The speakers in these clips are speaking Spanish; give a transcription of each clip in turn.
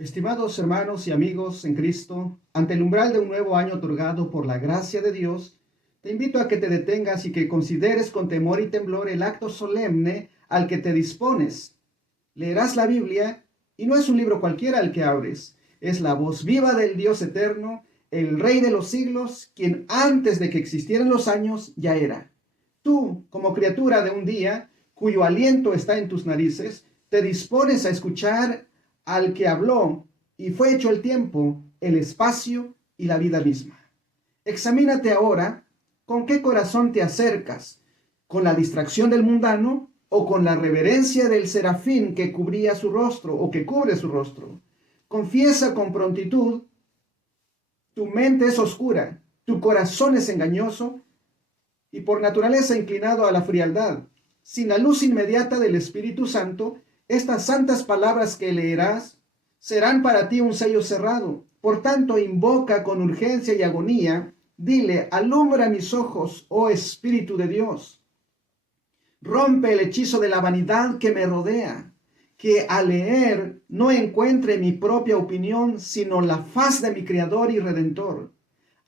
Estimados hermanos y amigos en Cristo, ante el umbral de un nuevo año otorgado por la gracia de Dios, te invito a que te detengas y que consideres con temor y temblor el acto solemne al que te dispones. Leerás la Biblia y no es un libro cualquiera al que abres, es la voz viva del Dios eterno, el Rey de los siglos, quien antes de que existieran los años ya era. Tú, como criatura de un día, cuyo aliento está en tus narices, te dispones a escuchar al que habló y fue hecho el tiempo, el espacio y la vida misma. Examínate ahora con qué corazón te acercas, con la distracción del mundano o con la reverencia del serafín que cubría su rostro o que cubre su rostro. Confiesa con prontitud, tu mente es oscura, tu corazón es engañoso y por naturaleza inclinado a la frialdad. Sin la luz inmediata del Espíritu Santo, estas santas palabras que leerás serán para ti un sello cerrado. Por tanto, invoca con urgencia y agonía, dile, alumbra mis ojos, oh Espíritu de Dios. Rompe el hechizo de la vanidad que me rodea, que al leer no encuentre mi propia opinión, sino la faz de mi Creador y Redentor.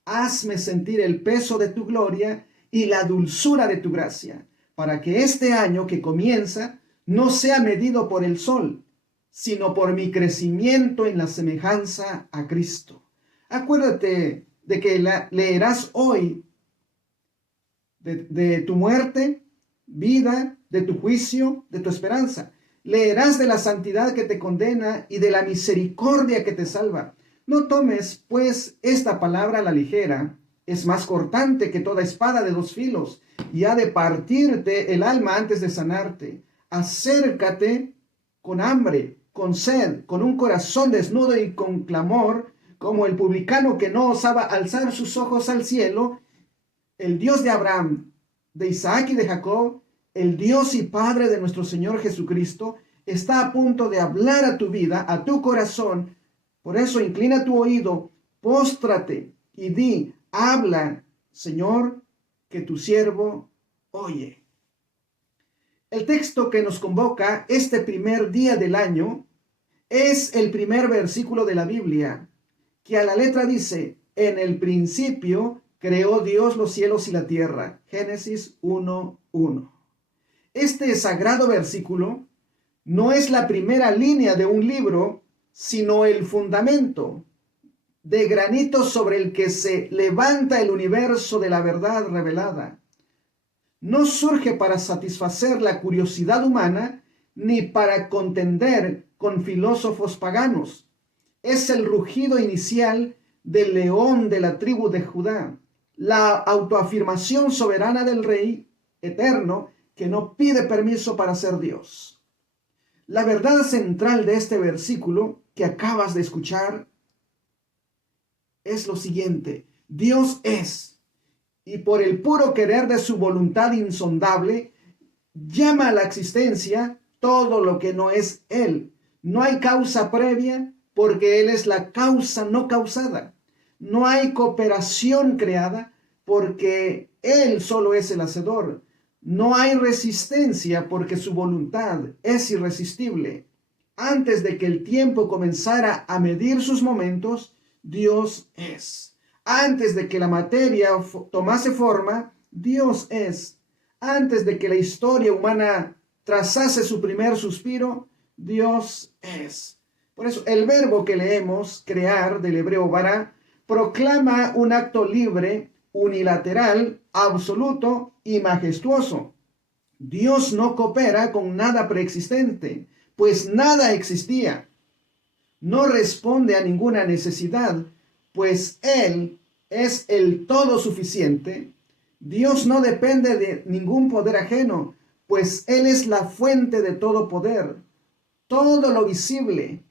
Hazme sentir el peso de tu gloria y la dulzura de tu gracia, para que este año que comienza no sea medido por el sol, sino por mi crecimiento en la semejanza a Cristo. Acuérdate de que leerás hoy de tu muerte, vida, de tu juicio, de tu esperanza. Leerás de la santidad que te condena y de la misericordia que te salva. No tomes, pues, esta palabra a la ligera. Es más cortante que toda espada de dos filos y ha de partirte el alma antes de sanarte. Acércate con hambre, con sed, con un corazón desnudo y con clamor, como el publicano que no osaba alzar sus ojos al cielo. El Dios de Abraham, de Isaac y de Jacob, el Dios y Padre de nuestro Señor Jesucristo, está a punto de hablar a tu vida, a tu corazón. Por eso inclina tu oído, póstrate y di, habla, Señor, que tu siervo oye. El texto que nos convoca este primer día del año es el primer versículo de la Biblia, que a la letra dice, en el principio creó Dios los cielos y la tierra. Génesis 1:1. Este sagrado versículo no es la primera línea de un libro, sino el fundamento de granito sobre el que se levanta el universo de la verdad revelada. No surge para satisfacer la curiosidad humana ni para contender con filósofos paganos. Es el rugido inicial del león de la tribu de Judá, la autoafirmación soberana del Rey eterno que no pide permiso para ser Dios. La verdad central de este versículo que acabas de escuchar es lo siguiente: Dios es, y por el puro querer de su voluntad insondable, llama a la existencia todo lo que no es Él. No hay causa previa porque Él es la causa no causada. No hay cooperación creada porque Él solo es el hacedor. No hay resistencia porque su voluntad es irresistible. Antes de que el tiempo comenzara a medir sus momentos, Dios es. Antes de que la materia tomase forma, Dios es. Antes de que la historia humana trazase su primer suspiro, Dios es. Por eso el verbo que leemos, crear, del hebreo bara, proclama un acto libre, unilateral, absoluto y majestuoso. Dios no coopera con nada preexistente, pues nada existía. No responde a ninguna necesidad, pues Él es el todo suficiente. Dios no depende de ningún poder ajeno, pues Él es la fuente de todo poder. Todo lo visible,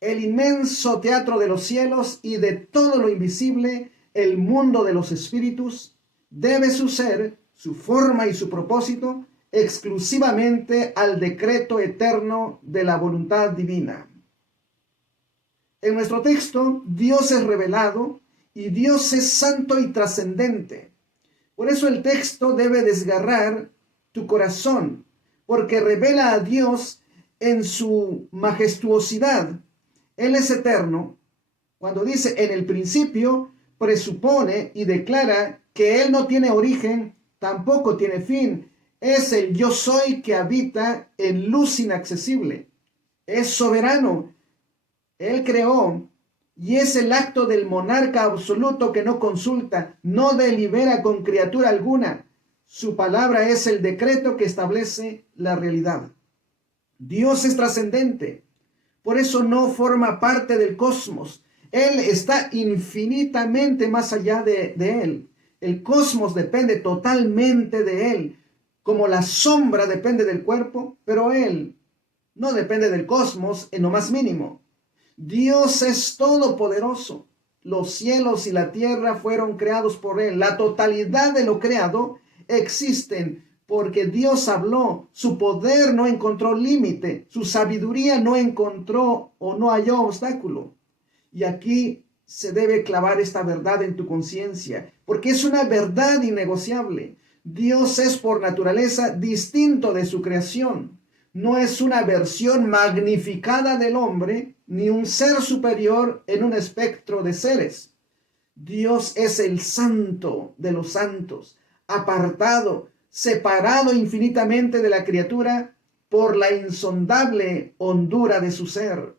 el inmenso teatro de los cielos y de todo lo invisible, el mundo de los espíritus, debe su ser, su forma y su propósito exclusivamente al decreto eterno de la voluntad divina. En nuestro texto, Dios es revelado y Dios es santo y trascendente. Por eso el texto debe desgarrar tu corazón, porque revela a Dios en su majestuosidad, Él es eterno. Cuando dice en el principio, presupone y declara que Él no tiene origen, tampoco tiene fin. Es el yo soy que habita en luz inaccesible. Es soberano. Él creó y es el acto del monarca absoluto que no consulta, no delibera con criatura alguna. Su palabra es el decreto que establece la realidad. Dios es trascendente, por eso no forma parte del cosmos. Él está infinitamente más allá de él. El cosmos depende totalmente de Él, como la sombra depende del cuerpo, pero Él no depende del cosmos en lo más mínimo. Dios es todopoderoso. Los cielos y la tierra fueron creados por Él. La totalidad de lo creado existen porque Dios habló. Su poder no encontró límite. Su sabiduría no encontró o no halló obstáculo. Y aquí se debe clavar esta verdad en tu conciencia, porque es una verdad innegociable. Dios es por naturaleza distinto de su creación. No es una versión magnificada del hombre, ni un ser superior en un espectro de seres. Dios es el santo de los santos, apartado, separado infinitamente de la criatura por la insondable hondura de su ser.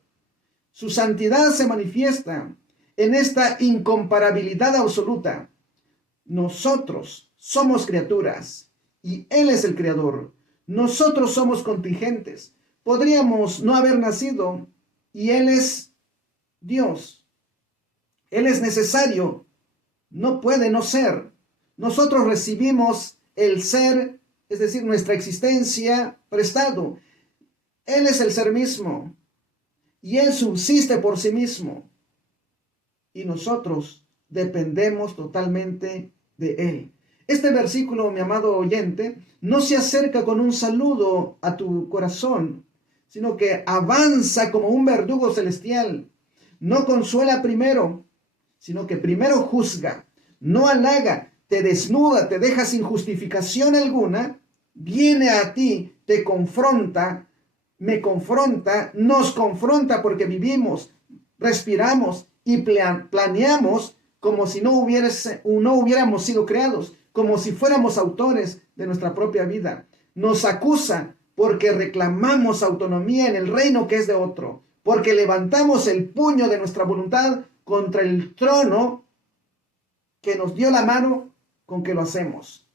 Su santidad se manifiesta en esta incomparabilidad absoluta. Nosotros somos criaturas y Él es el creador. Nosotros somos contingentes. Podríamos no haber nacido y Él es Dios. Él es necesario. No puede no ser. Nosotros recibimos el ser, es decir, nuestra existencia prestado. Él es el ser mismo y Él subsiste por sí mismo. Y nosotros dependemos totalmente de Él. Este versículo, mi amado oyente, no se acerca con un saludo a tu corazón, sino que avanza como un verdugo celestial. No consuela primero, sino que primero juzga, no halaga, te desnuda, te deja sin justificación alguna, viene a ti, te confronta, me confronta, nos confronta porque vivimos, respiramos y planeamos como si no hubiéramos sido creados, como si fuéramos autores de nuestra propia vida. Nos acusa porque reclamamos autonomía en el reino que es de otro, porque levantamos el puño de nuestra voluntad contra el trono que nos dio la mano con que lo hacemos.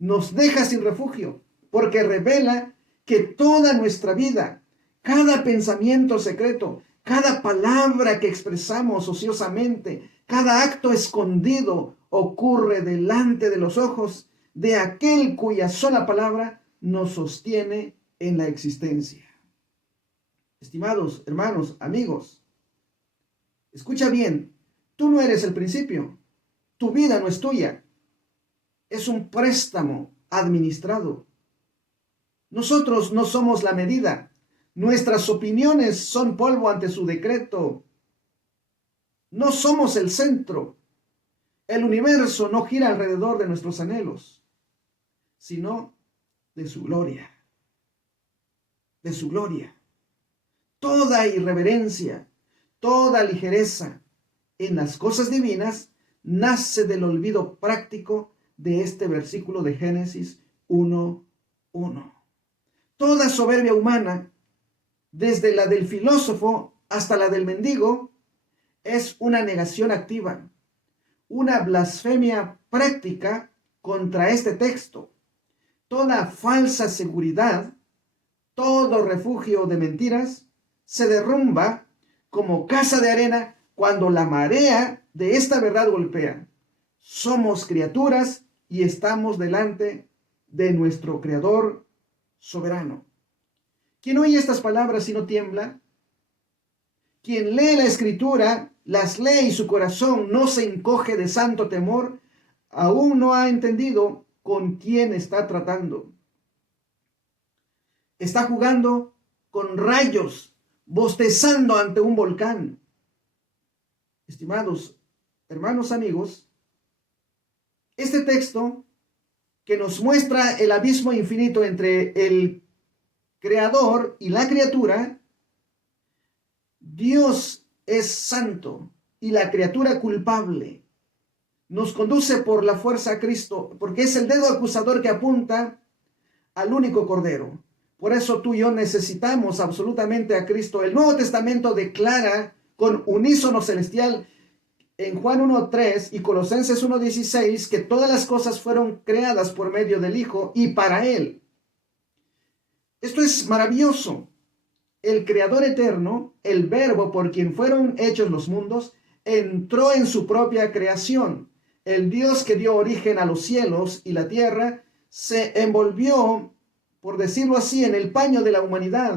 Nos deja sin refugio porque revela que toda nuestra vida, cada pensamiento secreto, cada palabra que expresamos ociosamente, cada acto escondido ocurre delante de los ojos de aquel cuya sola palabra nos sostiene en la existencia. Estimados hermanos, amigos, escucha bien, tú no eres el principio, tu vida no es tuya, es un préstamo administrado. Nosotros no somos la medida, nuestras opiniones son polvo ante su decreto. No somos el centro. El universo no gira alrededor de nuestros anhelos, sino de su gloria. De su gloria. Toda irreverencia, toda ligereza en las cosas divinas nace del olvido práctico de este versículo de Génesis 1:1. Toda soberbia humana, desde la del filósofo hasta la del mendigo, es una negación activa, una blasfemia práctica contra este texto. Toda falsa seguridad, todo refugio de mentiras, se derrumba como casa de arena cuando la marea de esta verdad golpea. Somos criaturas y estamos delante de nuestro Creador soberano. ¿Quién oye estas palabras y no tiembla? Quien lee la Escritura, las lee y su corazón no se encoge de santo temor, aún no ha entendido con quién está tratando. Está jugando con rayos, bostezando ante un volcán. Estimados hermanos, amigos, este texto que nos muestra el abismo infinito entre el Creador y la criatura, Dios es santo y la criatura culpable. Nos conduce por la fuerza a Cristo, porque es el dedo acusador que apunta al único Cordero. Por eso tú y yo necesitamos absolutamente a Cristo. El Nuevo Testamento declara con unísono celestial en Juan 1:3 y Colosenses 1:16 que todas las cosas fueron creadas por medio del Hijo y para Él. Esto es maravilloso. El Creador eterno, el Verbo por quien fueron hechos los mundos, entró en su propia creación. El Dios que dio origen a los cielos y la tierra se envolvió, por decirlo así, en el paño de la humanidad.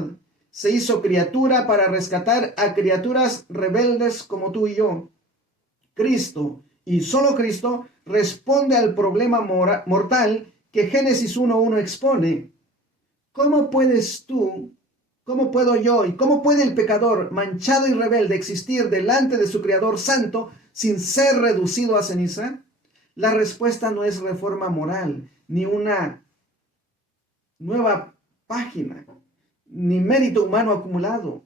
Se hizo criatura para rescatar a criaturas rebeldes como tú y yo. Cristo, y solo Cristo, responde al problema mortal que Génesis 1:1 expone. ¿Cómo puedes tú, cómo puedo yo y cómo puede el pecador manchado y rebelde existir delante de su Creador santo sin ser reducido a ceniza? La respuesta no es reforma moral, ni una nueva página, ni mérito humano acumulado.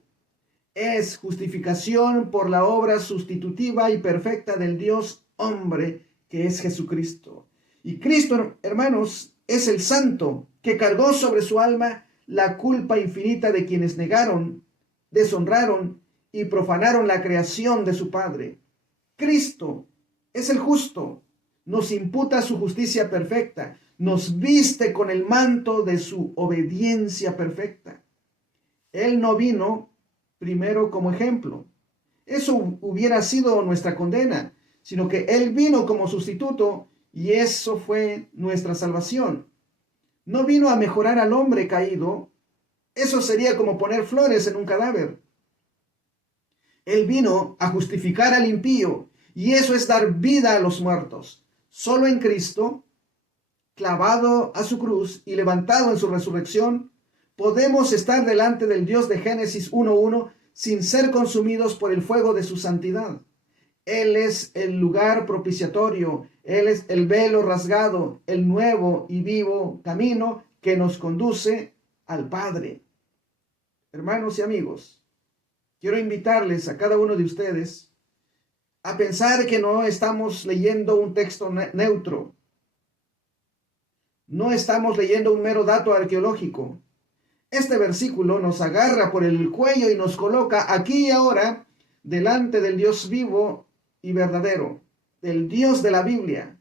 Es justificación por la obra sustitutiva y perfecta del Dios hombre que es Jesucristo. Y Cristo, hermanos, es el santo que cargó sobre su alma la culpa infinita de quienes negaron, deshonraron y profanaron la creación de su Padre. Cristo es el justo, nos imputa su justicia perfecta, nos viste con el manto de su obediencia perfecta. Él no vino primero como ejemplo. Eso hubiera sido nuestra condena, sino que Él vino como sustituto y eso fue nuestra salvación. No vino a mejorar al hombre caído, eso sería como poner flores en un cadáver. Él vino a justificar al impío y eso es dar vida a los muertos. Solo en Cristo, clavado a su cruz y levantado en su resurrección, podemos estar delante del Dios de Génesis 1:1 sin ser consumidos por el fuego de su santidad. Él es el lugar propiciatorio, Él es el velo rasgado, el nuevo y vivo camino que nos conduce al Padre. Hermanos y amigos, quiero invitarles a cada uno de ustedes a pensar que no estamos leyendo un texto neutro. No estamos leyendo un mero dato arqueológico. Este versículo nos agarra por el cuello y nos coloca aquí y ahora delante del Dios vivo y verdadero, del Dios de la Biblia.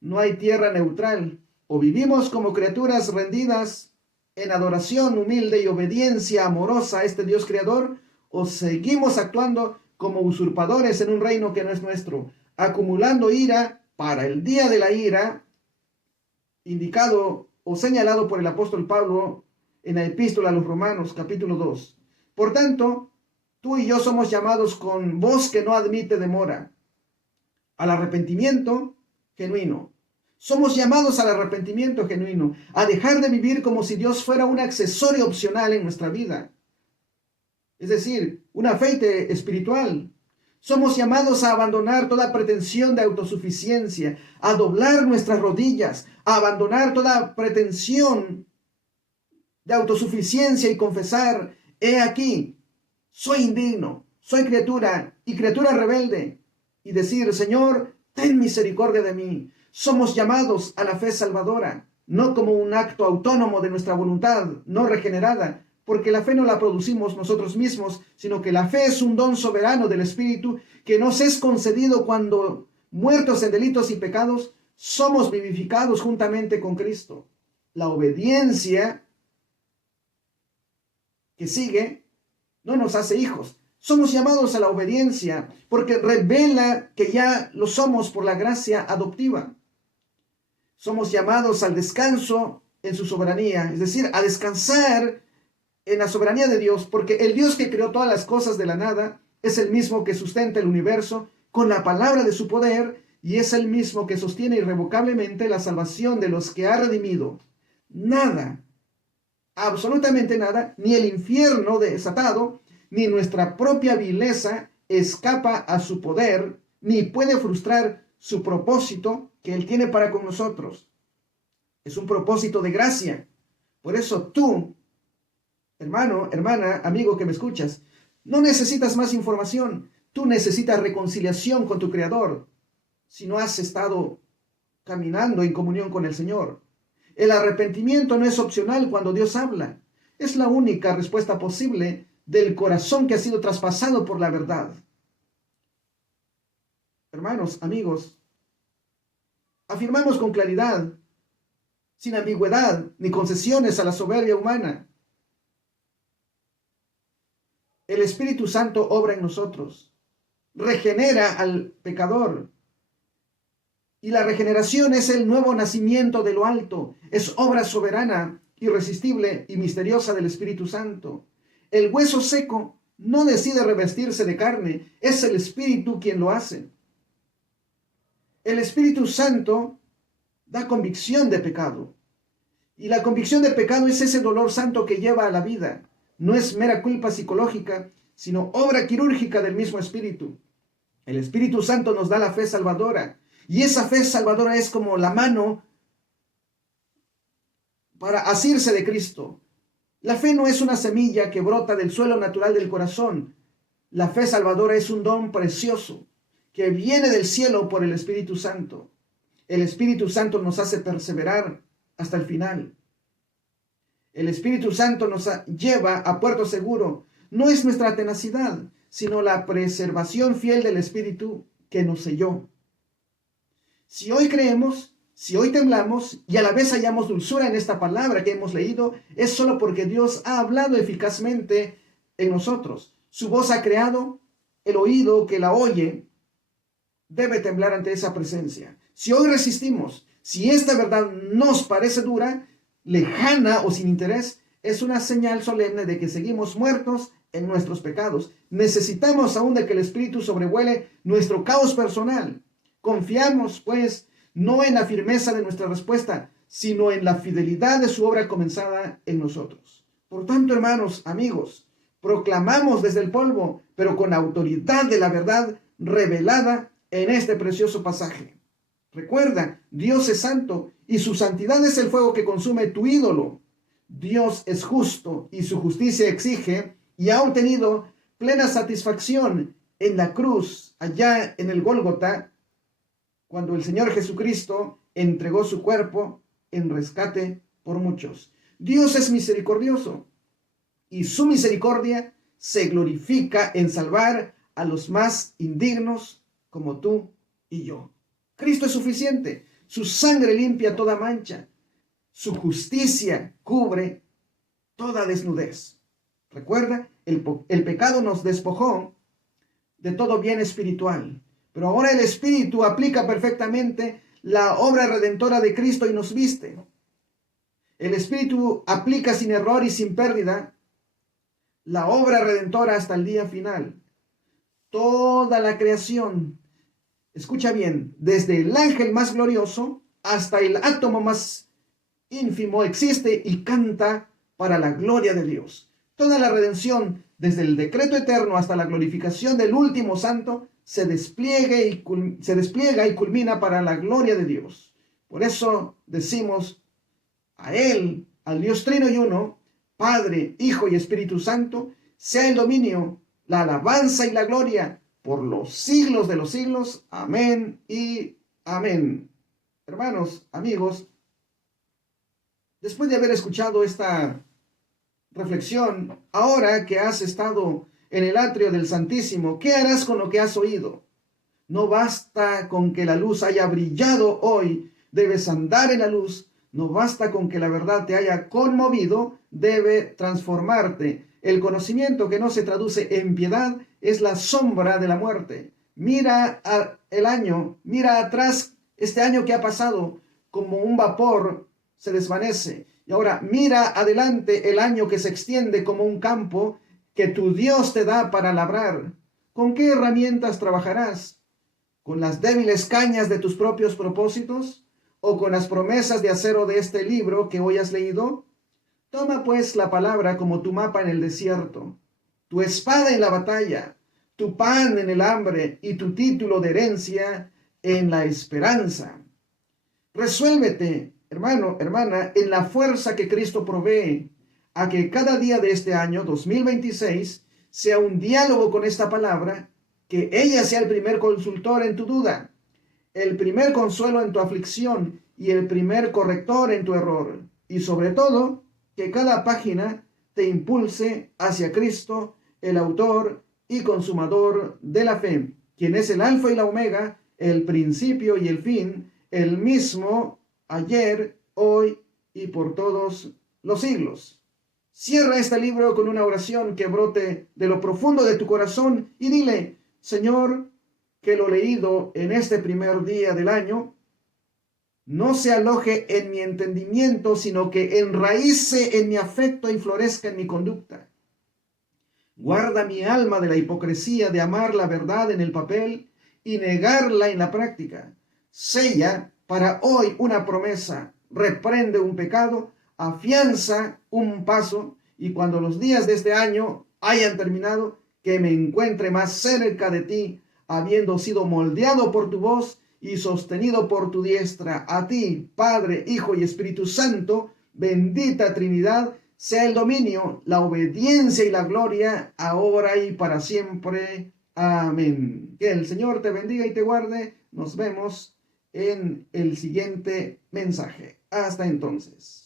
No hay tierra neutral. O vivimos como criaturas rendidas en adoración humilde y obediencia amorosa a este Dios creador, o seguimos actuando como usurpadores en un reino que no es nuestro, acumulando ira para el día de la ira, indicado o señalado por el apóstol Pablo en la epístola a los Romanos, capítulo 2. Por tanto, tú y yo somos llamados con voz que no admite demora al arrepentimiento genuino. Somos llamados al arrepentimiento genuino, a dejar de vivir como si Dios fuera un accesorio opcional en nuestra vida. Es decir, un afeite espiritual. Somos llamados a abandonar toda pretensión de autosuficiencia, a doblar nuestras rodillas, a abandonar toda pretensión de autosuficiencia y confesar: he aquí, soy indigno, soy criatura y criatura rebelde. Y decir: Señor, ten misericordia de mí. Somos llamados a la fe salvadora, no como un acto autónomo de nuestra voluntad no regenerada, porque la fe no la producimos nosotros mismos, sino que la fe es un don soberano del Espíritu que nos es concedido cuando, muertos en delitos y pecados, somos vivificados juntamente con Cristo. La obediencia que sigue no nos hace hijos. Somos llamados a la obediencia porque revela que ya lo somos por la gracia adoptiva. Somos llamados al descanso en su soberanía, es decir, a descansar en la soberanía de Dios, porque el Dios que creó todas las cosas de la nada es el mismo que sustenta el universo con la palabra de su poder y es el mismo que sostiene irrevocablemente la salvación de los que ha redimido. Nada, absolutamente nada, ni el infierno desatado, ni nuestra propia vileza escapa a su poder, ni puede frustrar su propósito que Él tiene para con nosotros. Es un propósito de gracia. Por eso tú, hermano, hermana, amigo que me escuchas, No necesitas más información. Tú necesitas reconciliación con tu Creador si no has estado caminando en comunión con el Señor. El arrepentimiento no es opcional cuando Dios habla. Es la única respuesta posible del corazón que ha sido traspasado por la verdad. Hermanos, amigos, afirmamos con claridad, sin ambigüedad ni concesiones a la soberbia humana. El Espíritu Santo obra en nosotros, regenera al pecador. Y la regeneración es el nuevo nacimiento de lo alto, es obra soberana, irresistible y misteriosa del Espíritu Santo. El hueso seco no decide revestirse de carne, es el Espíritu quien lo hace. El Espíritu Santo da convicción de pecado. Y la convicción de pecado es ese dolor santo que lleva a la vida. No es mera culpa psicológica, sino obra quirúrgica del mismo Espíritu. El Espíritu Santo nos da la fe salvadora. Y esa fe salvadora es como la mano para asirse de Cristo. La fe no es una semilla que brota del suelo natural del corazón. La fe salvadora es un don precioso que viene del cielo por el Espíritu Santo. El Espíritu Santo nos hace perseverar hasta el final. El Espíritu Santo nos lleva a puerto seguro. No es nuestra tenacidad, sino la preservación fiel del Espíritu que nos selló. Si hoy creemos, si hoy temblamos y a la vez hallamos dulzura en esta palabra que hemos leído, es solo porque Dios ha hablado eficazmente en nosotros. Su voz ha creado el oído que la oye, debe temblar ante esa presencia. Si hoy resistimos, si esta verdad nos parece dura, lejana o sin interés, es una señal solemne de que seguimos muertos en nuestros pecados. Necesitamos aún de que el Espíritu sobrevuele nuestro caos personal. Confiamos, pues, no en la firmeza de nuestra respuesta, sino en la fidelidad de su obra comenzada en nosotros. Por tanto, hermanos, amigos, proclamamos desde el polvo, pero con autoridad de la verdad revelada en este precioso pasaje. Recuerda, Dios es santo y su santidad es el fuego que consume tu ídolo. Dios es justo y su justicia exige y ha obtenido plena satisfacción en la cruz, allá en el Gólgota, cuando el Señor Jesucristo entregó su cuerpo en rescate por muchos. Dios es misericordioso y su misericordia se glorifica en salvar a los más indignos como tú y yo. Cristo es suficiente. Su sangre limpia toda mancha. Su justicia cubre toda desnudez. Recuerda, el pecado nos despojó de todo bien espiritual. Pero ahora el Espíritu aplica perfectamente la obra redentora de Cristo y nos viste. El Espíritu aplica sin error y sin pérdida la obra redentora hasta el día final. Toda la creación, escucha bien, desde el ángel más glorioso hasta el átomo más ínfimo, existe y canta para la gloria de Dios. Toda la redención, desde el decreto eterno hasta la glorificación del último santo, se despliega y culmina para la gloria de Dios. Por eso decimos a Él, al Dios Trino y Uno, Padre, Hijo y Espíritu Santo, sea el dominio, la alabanza y la gloria por los siglos de los siglos. Amén y amén. Hermanos, amigos, después de haber escuchado esta reflexión, ahora que has estado en el atrio del Santísimo, ¿qué harás con lo que has oído? No basta con que la luz haya brillado hoy, debes andar en la luz. No basta con que la verdad te haya conmovido, debe transformarte. El conocimiento que no se traduce en piedad es la sombra de la muerte. Mira el año, mira atrás este año que ha pasado, como un vapor se desvanece. Y ahora mira adelante el año que se extiende como un campo que tu Dios te da para labrar. ¿Con qué herramientas trabajarás? ¿Con las débiles cañas de tus propios propósitos? ¿O con las promesas de acero de este libro que hoy has leído? Toma pues la palabra como tu mapa en el desierto, tu espada en la batalla, tu pan en el hambre y tu título de herencia en la esperanza. Resuélvete, hermano, hermana, en la fuerza que Cristo provee, a que cada día de este año 2026 sea un diálogo con esta palabra, que ella sea el primer consultor en tu duda, el primer consuelo en tu aflicción y el primer corrector en tu error. Y sobre todo, que cada página te impulse hacia Cristo, el autor y consumador de la fe, quien es el alfa y la omega, el principio y el fin, el mismo ayer, hoy y por todos los siglos. Cierra este libro con una oración que brote de lo profundo de tu corazón y dile: Señor, que lo leído en este primer día del año no se aloje en mi entendimiento, sino que enraíce en mi afecto y florezca en mi conducta. Guarda mi alma de la hipocresía de amar la verdad en el papel y negarla en la práctica. Sella para hoy una promesa, reprende un pecado, afianza un paso, y cuando los días de este año hayan terminado, que me encuentre más cerca de ti, habiendo sido moldeado por tu voz y sostenido por tu diestra. A ti, Padre, Hijo y Espíritu Santo, bendita Trinidad, sea el dominio, la obediencia y la gloria, ahora y para siempre. Amén. Que el Señor te bendiga y te guarde. Nos vemos en el siguiente mensaje. Hasta entonces.